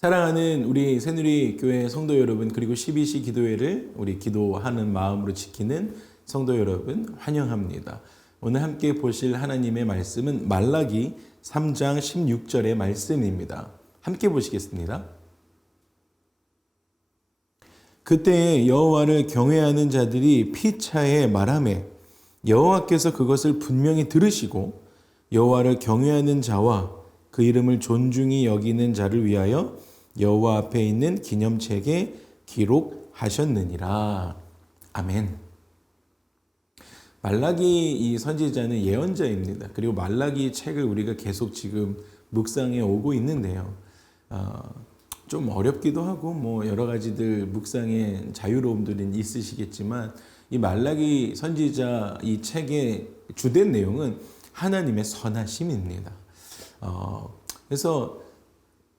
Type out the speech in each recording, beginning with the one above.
사랑하는 우리 새누리교회 성도 여러분, 그리고 12시 기도회를 우리 기도하는 마음으로 지키는 성도 여러분 환영합니다. 오늘 함께 보실 하나님의 말씀은 말라기 3장 16절의 말씀입니다. 함께 보시겠습니다. 그때에 여호와를 경외하는 자들이 피차에 말하매 여호와께서 그것을 분명히 들으시고 여호와를 경외하는 자와 그 이름을 존중히 여기는 자를 위하여 여호와 앞에 있는 기념책에 기록하셨느니라. 아멘. 말라기 이 선지자는 예언자입니다. 그리고 말라기 책을 우리가 계속 지금 묵상해 오고 있는데요. 좀 어렵기도 하고 여러 가지들 묵상의 자유로움들이 있으시겠지만 이 말라기 선지자 이 책의 주된 내용은 하나님의 선하심입니다. 그래서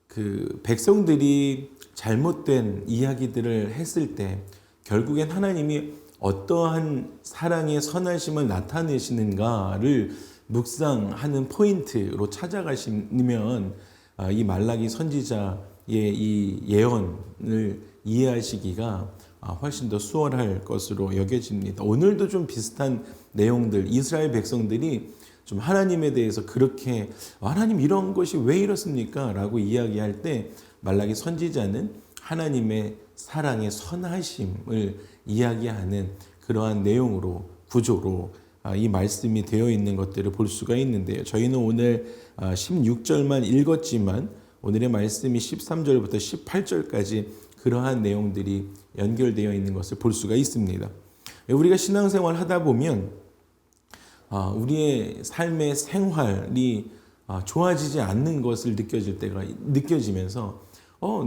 그 백성들이 잘못된 이야기들을 했을 때 결국엔 하나님이 어떠한 사랑의 선하심을 나타내시는가를 묵상하는 포인트로 찾아가시면 이 말라기 선지자의 이 예언을 이해하시기가 훨씬 더 수월할 것으로 여겨집니다. 오늘도 좀 비슷한 내용들, 이스라엘 백성들이 좀 하나님에 대해서 그렇게 하나님 이런 것이 왜 이렇습니까? 라고 이야기할 때 말라기 선지자는 하나님의 사랑의 선하심을 이야기하는 그러한 내용으로 구조로 이 말씀이 되어 있는 것들을 볼 수가 있는데요. 저희는 오늘 16절만 읽었지만 오늘의 말씀이 13절부터 18절까지 그러한 내용들이 연결되어 있는 것을 볼 수가 있습니다. 우리가 신앙생활 하다 보면 우리의 삶의 생활이 좋아지지 않는 것을 느껴지면서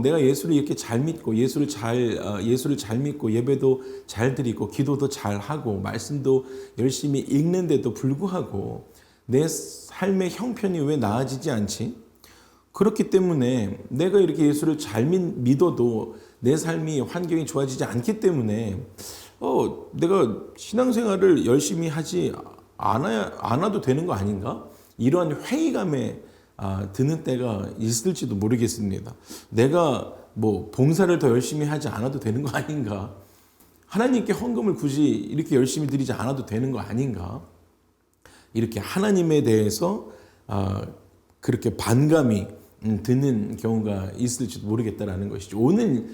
내가 예수를 이렇게 잘 믿고 예수를 잘 믿고 예배도 잘 드리고 기도도 잘 하고 말씀도 열심히 읽는데도 불구하고 내 삶의 형편이 왜 나아지지 않지? 그렇기 때문에 내가 이렇게 예수를 잘 믿어도 내 삶이 환경이 좋아지지 않기 때문에 내가 신앙생활을 열심히 하지 않아도 되는 거 아닌가? 이러한 회의감에 드는 때가 있을지도 모르겠습니다. 내가 봉사를 더 열심히 하지 않아도 되는 거 아닌가? 하나님께 헌금을 굳이 이렇게 열심히 드리지 않아도 되는 거 아닌가? 이렇게 하나님에 대해서 그렇게 반감이 드는 경우가 있을지도 모르겠다라는 것이죠. 오늘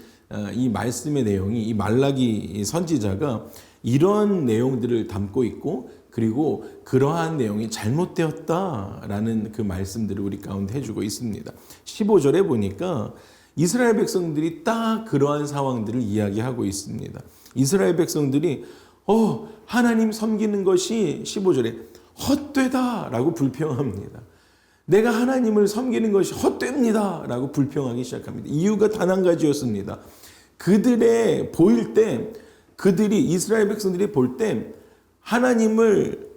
이 말씀의 내용이 이 말라기 선지자가 이런 내용들을 담고 있고 그리고 그러한 내용이 잘못되었다라는 그 말씀들을 우리 가운데 해주고 있습니다. 15절에 보니까 이스라엘 백성들이 딱 그러한 상황들을 이야기하고 있습니다. 이스라엘 백성들이 하나님 섬기는 것이 15절에 헛되다라고 불평합니다. 내가 하나님을 섬기는 것이 헛됩니다 라고 불평하기 시작합니다. 이유가 단 한 가지였습니다. 그들이 이스라엘 백성들이 볼 때 하나님을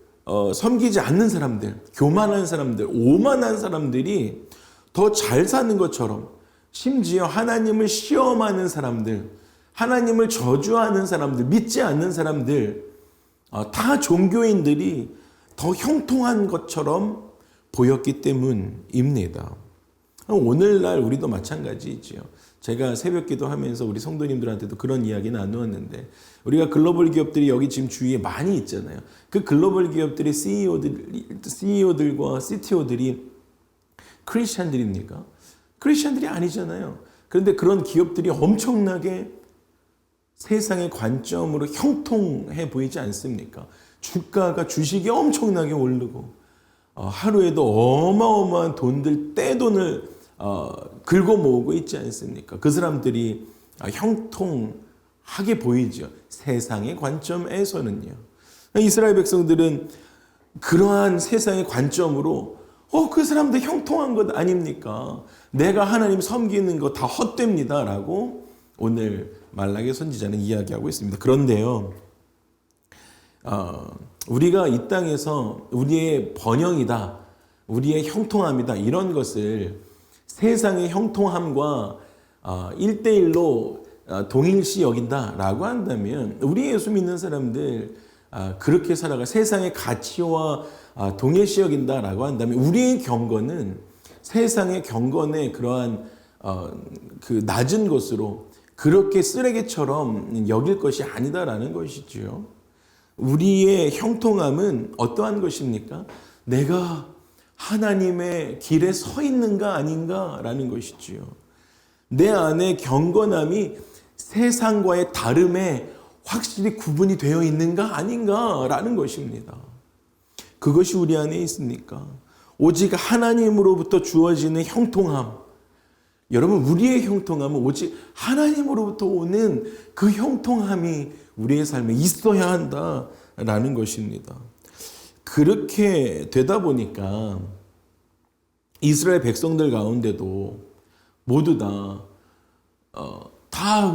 섬기지 않는 사람들, 교만한 사람들, 오만한 사람들이 더 잘 사는 것처럼 심지어 하나님을 시험하는 사람들, 하나님을 저주하는 사람들, 믿지 않는 사람들, 다 종교인들이 더 형통한 것처럼 보였기 때문입니다. 오늘날 우리도 마찬가지죠. 제가 새벽 기도하면서 우리 성도님들한테도 그런 이야기 나누었는데 우리가 글로벌 기업들이 여기 지금 주위에 많이 있잖아요. 그 글로벌 기업들의 CEO들과 CTO들이 크리스찬들입니까? 크리스찬들이 아니잖아요. 그런데 그런 기업들이 엄청나게 세상의 관점으로 형통해 보이지 않습니까? 주식이 엄청나게 오르고 하루에도 어마어마한 떼돈을 긁어 모으고 있지 않습니까? 그 사람들이 형통하게 보이죠. 세상의 관점에서는요. 이스라엘 백성들은 그러한 세상의 관점으로 그 사람들 형통한 것 아닙니까? 내가 하나님 섬기는 거 다 헛됩니다 라고 오늘 말라기 선지자는 이야기하고 있습니다. 그런데요, 우리가 이 땅에서 우리의 번영이다, 우리의 형통함이다 이런 것을 세상의 형통함과 1대1로 동일시 여긴다라고 한다면 우리 예수 믿는 사람들 그렇게 살아가 세상의 가치와 동일시 여긴다라고 한다면 우리의 경건은 세상의 경건의 그러한 그 낮은 것으로 그렇게 쓰레기처럼 여길 것이 아니다라는 것이지요. 우리의 형통함은 어떠한 것입니까? 내가 하나님의 길에 서 있는가 아닌가라는 것이지요. 내 안에 경건함이 세상과의 다름에 확실히 구분이 되어 있는가 아닌가라는 것입니다. 그것이 우리 안에 있습니까? 오직 하나님으로부터 주어지는 형통함. 여러분, 우리의 형통함은 오직 하나님으로부터 오는 그 형통함이 우리의 삶에 있어야 한다라는 것입니다. 그렇게 되다 보니까 이스라엘 백성들 가운데도 모두 다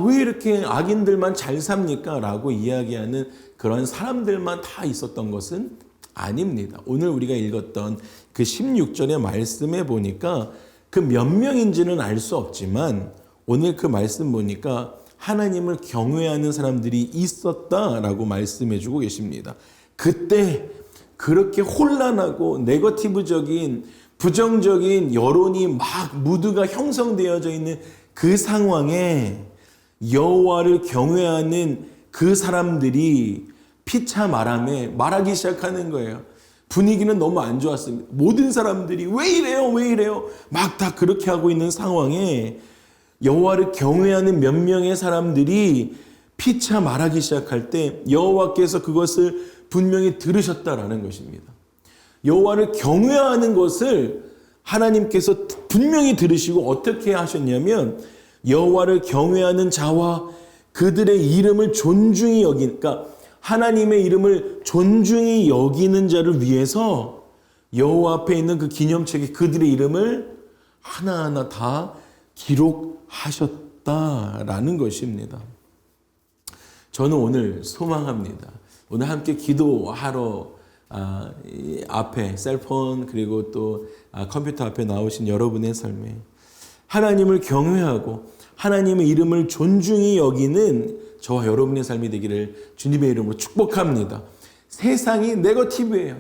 왜 이렇게 악인들만 잘 삽니까? 라고 이야기하는 그런 사람들만 다 있었던 것은 아닙니다. 오늘 우리가 읽었던 그 16절의 말씀에 보니까 그 몇 명인지는 알 수 없지만 오늘 그 말씀 보니까 하나님을 경외하는 사람들이 있었다라고 말씀해 주고 계십니다. 그때 그렇게 혼란하고 네거티브적인 부정적인 여론이 막 무드가 형성되어져 있는 그 상황에 여호와를 경외하는 그 사람들이 피차 말하기 시작하는 거예요. 분위기는 너무 안 좋았습니다. 모든 사람들이 왜 이래요? 막 다 그렇게 하고 있는 상황에 여호와를 경외하는 몇 명의 사람들이 피차 말하기 시작할 때 여호와께서 그것을 분명히 들으셨다라는 것입니다. 여호와를 경외하는 것을 하나님께서 분명히 들으시고 어떻게 하셨냐면 여호와를 경외하는 자와 그들의 이름을 존중히 그러니까 하나님의 이름을 존중히 여기는 자를 위해서 여호와 앞에 있는 그 기념책에 그들의 이름을 하나하나 다 기록하셨다라는 것입니다. 저는 오늘 소망합니다. 오늘 함께 기도하러 앞에 셀폰 그리고 또 컴퓨터 앞에 나오신 여러분의 삶에 하나님을 경외하고 하나님의 이름을 존중히 여기는 저와 여러분의 삶이 되기를 주님의 이름으로 축복합니다. 세상이 네거티브예요.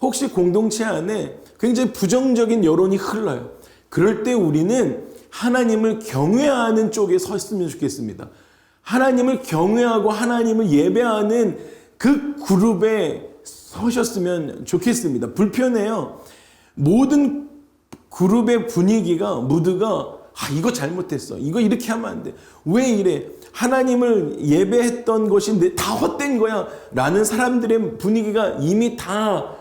혹시 공동체 안에 굉장히 부정적인 여론이 흘러요. 그럴 때 우리는 하나님을 경외하는 쪽에 섰으면 좋겠습니다. 하나님을 경외하고 하나님을 예배하는 그 그룹에 서셨으면 좋겠습니다. 불편해요. 모든 그룹의 분위기가 무드가 이거 잘못했어. 이거 이렇게 하면 안 돼. 왜 이래? 하나님을 예배했던 것이 다 헛된 거야. 라는 사람들의 분위기가 이미 다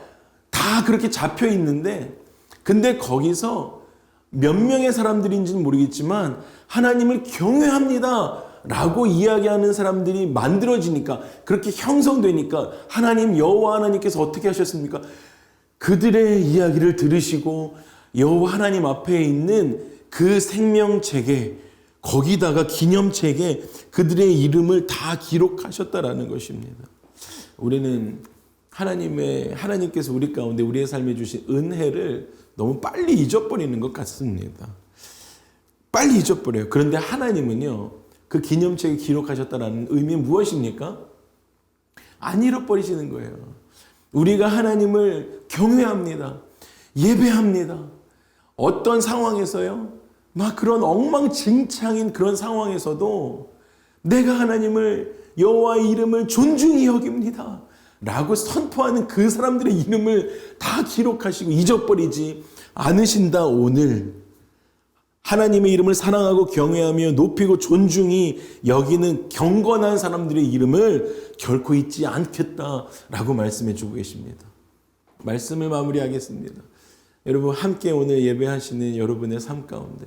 그렇게 잡혀 있는데 근데 거기서 몇 명의 사람들인지는 모르겠지만 하나님을 경외합니다. 라고 이야기하는 사람들이 만들어지니까 그렇게 형성되니까 하나님 여호와 하나님께서 어떻게 하셨습니까? 그들의 이야기를 들으시고 여호와 하나님 앞에 있는 그 생명책에 거기다가 기념책에 그들의 이름을 다 기록하셨다라는 것입니다. 우리는 하나님께서 우리 가운데 우리의 삶에 주신 은혜를 너무 빨리 잊어버리는 것 같습니다. 빨리 잊어버려요. 그런데 하나님은요, 그 기념책에 기록하셨다라는 의미는 무엇입니까? 안 잃어버리시는 거예요. 우리가 하나님을 경외합니다. 예배합니다. 어떤 상황에서요? 막 그런 엉망진창인 그런 상황에서도 내가 하나님을 여호와의 이름을 존중히 여깁니다. 라고 선포하는 그 사람들의 이름을 다 기록하시고 잊어버리지 않으신다. 오늘 하나님의 이름을 사랑하고 경외하며 높이고 존중히 여기는 경건한 사람들의 이름을 결코 잊지 않겠다라고 말씀해 주고 계십니다. 말씀을 마무리하겠습니다. 여러분 함께 오늘 예배하시는 여러분의 삶 가운데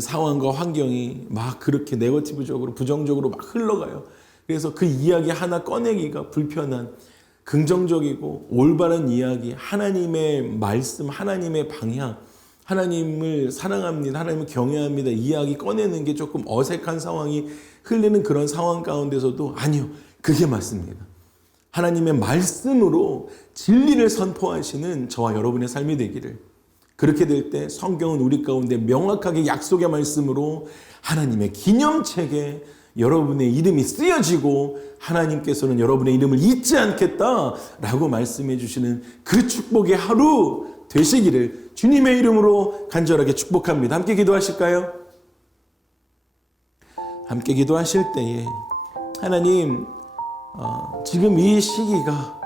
상황과 환경이 막 그렇게 네거티브적으로 부정적으로 막 흘러가요. 그래서 그 이야기 하나 꺼내기가 불편한 긍정적이고 올바른 이야기, 하나님의 말씀, 하나님의 방향, 하나님을 사랑합니다, 하나님을 경외합니다 이야기 꺼내는 게 조금 어색한 상황이 흘리는 그런 상황 가운데서도 아니요, 그게 맞습니다. 하나님의 말씀으로 진리를 선포하시는 저와 여러분의 삶이 되기를, 그렇게 될 때 성경은 우리 가운데 명확하게 약속의 말씀으로 하나님의 기념책에 여러분의 이름이 쓰여지고 하나님께서는 여러분의 이름을 잊지 않겠다라고 말씀해 주시는 그 축복의 하루 되시기를 주님의 이름으로 간절하게 축복합니다. 함께 기도하실까요? 함께 기도하실 때에 하나님, 지금 이 시기가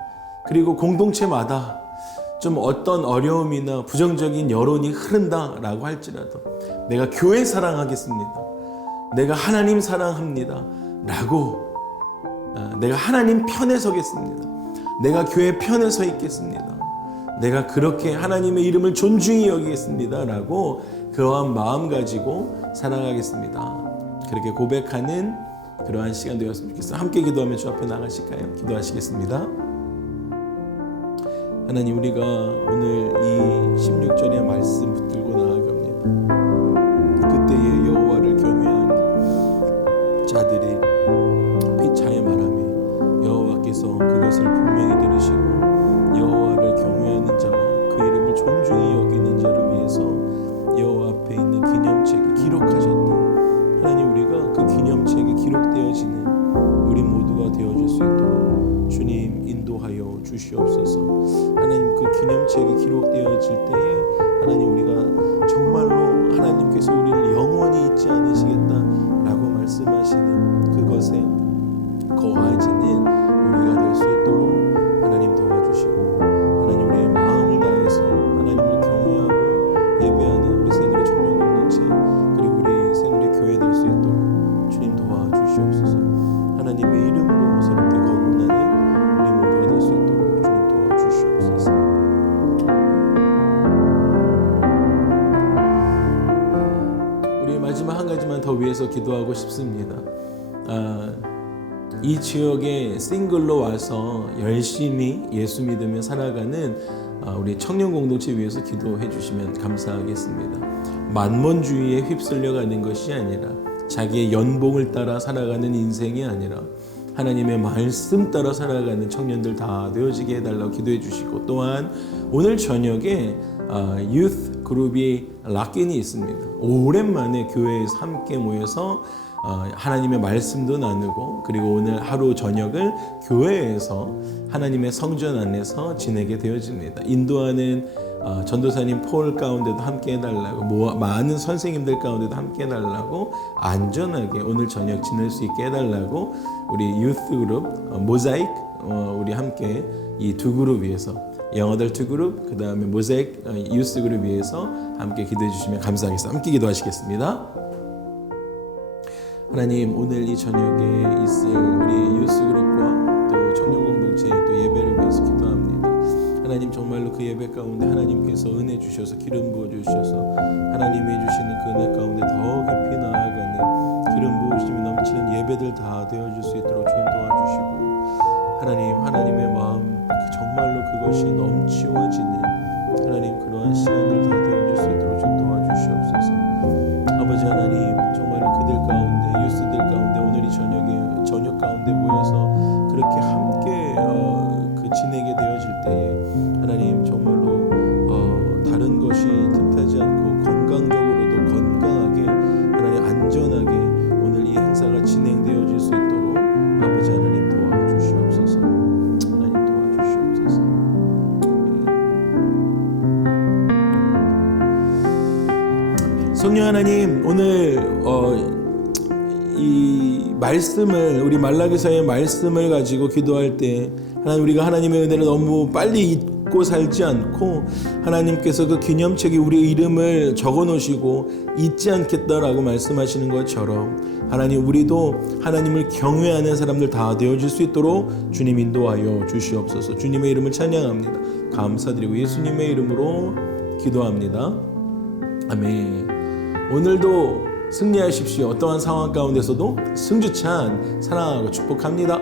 그리고 공동체마다 좀 어떤 어려움이나 부정적인 여론이 흐른다라고 할지라도 내가 교회 사랑하겠습니다, 내가 하나님 사랑합니다 라고, 내가 하나님 편에 서겠습니다, 내가 교회 편에 서 있겠습니다, 내가 그렇게 하나님의 이름을 존중히 여기겠습니다 라고 그러한 마음 가지고 살아가겠습니다. 그렇게 고백하는 그러한 시간 되었으면 좋겠어요. 함께 기도하면 주 앞에 나가실까요? 기도하시겠습니다. 하나님, 우리가 오늘 이 16절의 말씀 붙들고 나아갑니다. 그때의 여호와를 경외한 자들이 피차에 말하며 여호와께서 그것을 분명히 들으시고 여호와를 경외하는 자와 그 이름을 존중히 여기는 자를 위해서 여호와 앞에 있는 기념책에 기록하셨다. 하나님, 우리가 그 기념책에 기록되어지는 우리 모두가 되어줄 수 있도록 주님 인도하여 주시옵소서. 하나님, 그 기념책에 기록되어질 때에 하나님, 우리가 정말로 하나님께서 우리를 영원히 잊지 않으시겠다라고 말씀하시는 그것에 거하지는 우리가 될 수 있도록 하나님 도와주시고, 하나님 우리의 마음을 다해서 하나님을 경외하고 예배하는 우리 새누리 청년 공동체 그리고 우리 새누리 교회 될 수 있도록 주님 도와주시옵소서. 하나님의 이름으로 새롭게 거듭나는 우리 모두가 될 수 있도록 주님 도와주시옵소서. 우리 마지막 한 가지만 더 위해서 기도하고 싶습니다. 이 지역에 싱글로 와서 열심히 예수 믿으며 살아가는 우리 청년 공동체 위해서 기도해 주시면 감사하겠습니다. 만몬주의에 휩쓸려가는 것이 아니라 자기의 연봉을 따라 살아가는 인생이 아니라 하나님의 말씀 따라 살아가는 청년들 다 되어지게 해달라고 기도해 주시고, 또한 오늘 저녁에 유th 그룹이 락인이 있습니다. 오랜만에 교회에서 함께 모여서 하나님의 말씀도 나누고, 그리고 오늘 하루 저녁을 교회에서 하나님의 성전 안에서 지내게 되어집니다. 인도하는 전도사님 폴 가운데도 함께 해달라고, 많은 선생님들 가운데도 함께 해달라고, 안전하게 오늘 저녁 지낼 수 있게 해달라고 우리 유스 그룹 모자익 우리 함께 이 두 그룹 위해서, 영어들 두 그룹, 그 다음에 모자익 유스 그룹 위해서 함께 기도해 주시면 감사하겠습니다. 함께 기도하시겠습니다. 하나님, 오늘 이 저녁에 있을 우리 유스 그룹과 또 청년 공동체의 또 예배를 위해서 기도합니다. 하나님, 정말로 그 예배 가운데 하나님께서 은혜 주셔서 기름 부어 주셔서 하나님이 주시는 그 은혜 가운데 더 깊이 나아가는 기름 부으심이 넘치는 예배들 다 되어줄 수 있도록 주님 도와주시고, 하나님의 마음 정말로 그것이 넘치워지는 하나님 그러한 시간들 다 되어줄 수 있도록 주님 도와주시옵소서. 아버지 하나님, 정말로 그들 가운데, 유스들 가운데 오늘 이 저녁 가운데 모여서 그렇게 함께 지내게 되어질 때에 하나님, 정말로 다른 것이 틈타지 않고 건강적으로도 건강하게, 하나님 안전하게 오늘 이 행사가 진행되어질 수 있도록 아버지 하나님 도와주시옵소서. 하나님 도와주시옵소서. 성령 하나님, 오늘 이 말씀을, 우리 말라기서의 말씀을 가지고 기도할 때 하나님, 우리가 하나님의 은혜를 너무 빨리 잊고 살지 않고 하나님께서 그 기념책에 우리의 이름을 적어 놓으시고 잊지 않겠다라고 말씀하시는 것처럼 하나님, 우리도 하나님을 경외하는 사람들 다 되어줄 수 있도록 주님 인도하여 주시옵소서. 주님의 이름을 찬양합니다. 감사드리고 예수님의 이름으로 기도합니다. 아멘. 오늘도 승리하십시오. 어떠한 상황 가운데서도 승주찬 사랑하고 축복합니다.